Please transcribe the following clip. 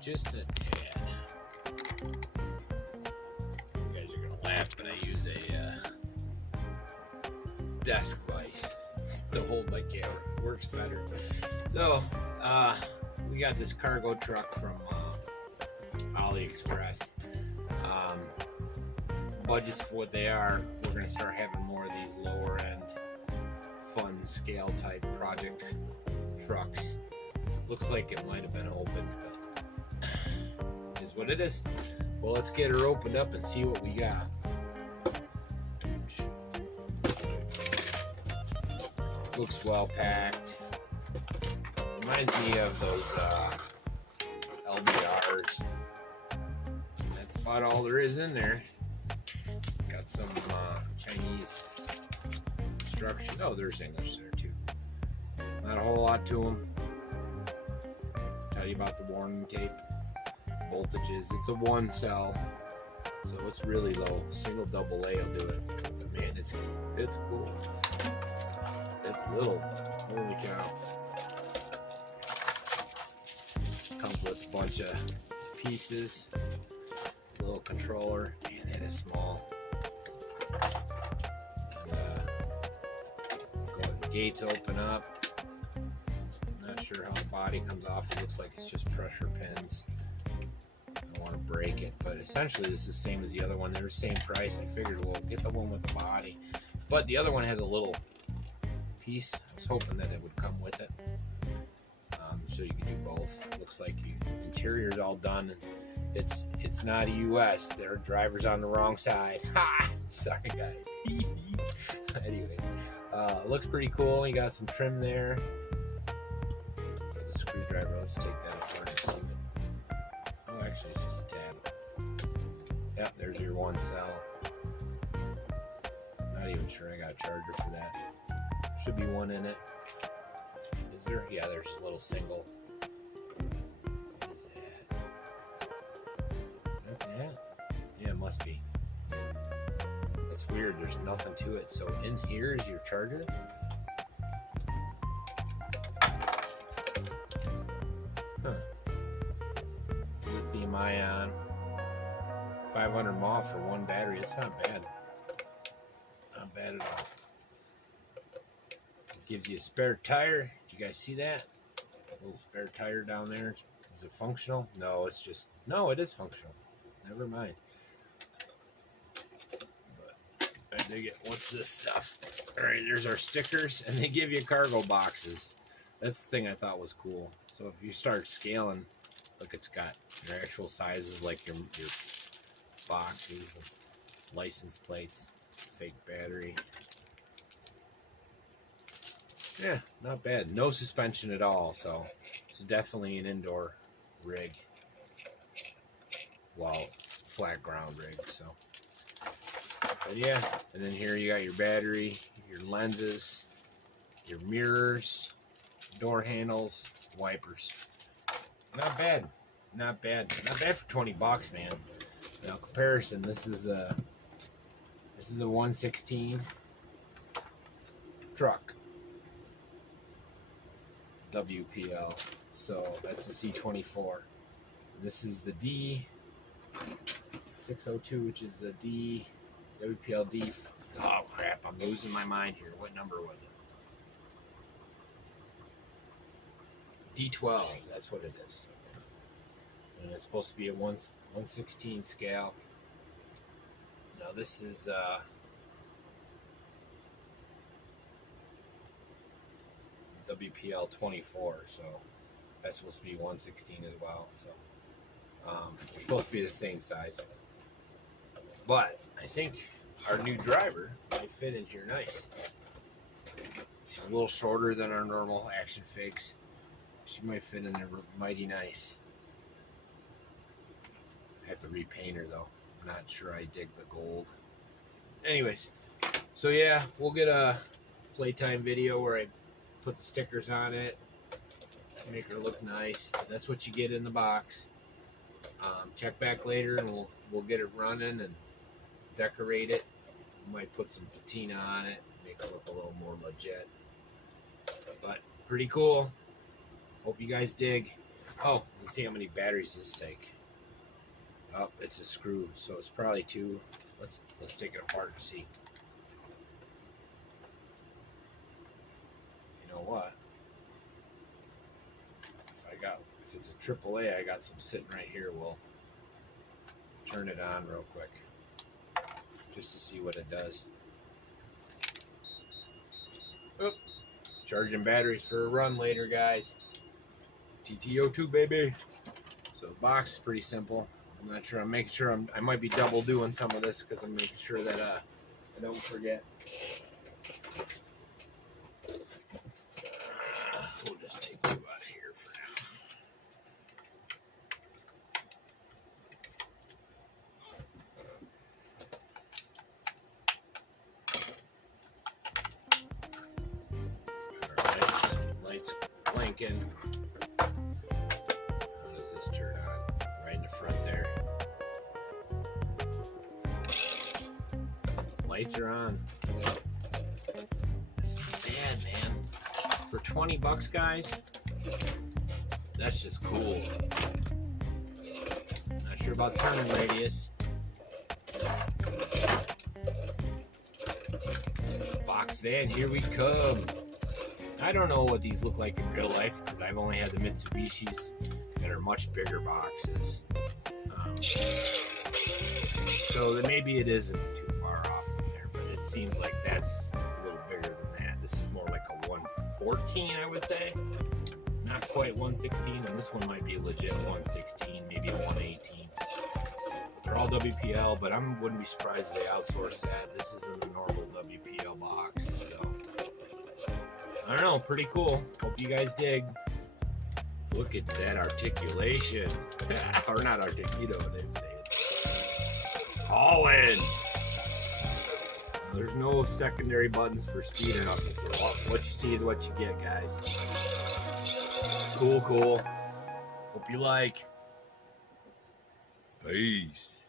just a tad. You guys are gonna laugh, but I use a desk vise to hold my camera. Works better. So we got this cargo truck from AliExpress. Budgets for what they are, we're going to start having more of these lower end fun scale type project trucks. Looks like it might have been opened, but is what it is. Well, let's get her opened up and see what we got. Looks well packed. Reminds me of those LBRs. That's about all there is in there. Got some Chinese instruction. Oh, there's English there too. Not a whole lot to them. Tell you about the warning tape, voltages. It's a 1 cell, so it's really low. Single, double A will do it. But man, it's cool. It's little. Holy cow! Comes with a bunch of pieces. Little controller. Man, that is small. And, gates open up. Not sure how the body comes off. It looks like it's just pressure pins. I don't want to break it, but essentially this is the same as the other one. They're the same price. I figured we'll get the one with the body, but the other one has a little piece. I was hoping that it would come with it, so you can do both. Looks like the interior's all done, and it's not a US. Their driver's on the wrong side. Ha! Sorry guys. Anyways, looks pretty cool. You got some trim there. The screwdriver. Let's take that apart and see it. Oh, actually, it's just a tab. Yep, there's your 1 cell. Not even sure I got a charger for that. Should be one in it. Is there? Yeah, there's a little single. What is that? Is that that? Yeah, it must be. That's weird. There's nothing to it. So in here is your charger. Huh. Lithium ion. 500 mAh for 1 battery. It's not bad. Not bad at all. Gives you a spare tire. Did you guys see that? A little spare tire down there. Is it functional? No, it's just... No, it is functional. Never mind. But I dig it. What's this stuff? Alright, there's our stickers. And they give you cargo boxes. That's the thing I thought was cool. So if you start scaling, look, it's got your actual sizes, like your boxes, and license plates, fake battery. Yeah, not bad. No suspension at all, so it's definitely an indoor rig. Well, flat ground rig, so. But yeah, and then here you got your battery, your lenses, your mirrors, door handles, wipers. Not bad. Not bad. Not bad for 20 bucks, man. Now, comparison, this is a 116 truck. WPL, so that's the C24. This is the D602, which is a WPL D. Oh crap! I'm losing my mind here. What number was it? D12. That's what it is, and it's supposed to be a 1/16 scale. Now this is WPL 24, so that's supposed to be 1/16 as well. So they're supposed to be the same size, but I think our new driver might fit in here nice. She's a little shorter than our normal action figs. She might fit in there mighty nice. I have to repaint her though. I'm not sure I dig the gold. Anyways, so yeah, we'll get a playtime video where I put the stickers on it, make her look nice. That's what you get in the box. Check back later and we'll get it running and decorate it. We might put some patina on it, make it look a little more legit. But pretty cool. Hope you guys dig. Oh, let's see how many batteries this take. Oh, it's a screw, so it's probably 2. Let's take it apart and see. You know what? If it's a AAA, I got some sitting right here. We'll turn it on real quick just to see what it does. Oop. Charging batteries for a run later, guys. TTO2, baby. So the box is pretty simple. I'm not sure. I'm making sure I might be double doing some of this because I'm making sure that I don't forget. We'll just take 2 out of here for now. Alright, lights blinking. How does this turn on? Right in the front there. Lights are on. It's not bad, man. For 20 bucks, guys, that's just cool. Not sure about turning radius. Box van, here we come. I don't know what these look like in real life because I've only had the Mitsubishis that are much bigger boxes. So that maybe it isn't too far off from there, but it seems like that's a little bigger than that. This is more like a 114, I would say. Not quite 116, and this one might be legit 116, maybe a 118. They're all WPL, but I wouldn't be surprised if they outsource that. This isn't a normal WPL box, so I don't know, pretty cool. Hope you guys dig. Look at that articulation. Or not articulation, you know what they say it. Hauling. There's no secondary buttons for speed or nothing, so what you see is what you get, guys. Cool. Hope you like. Peace.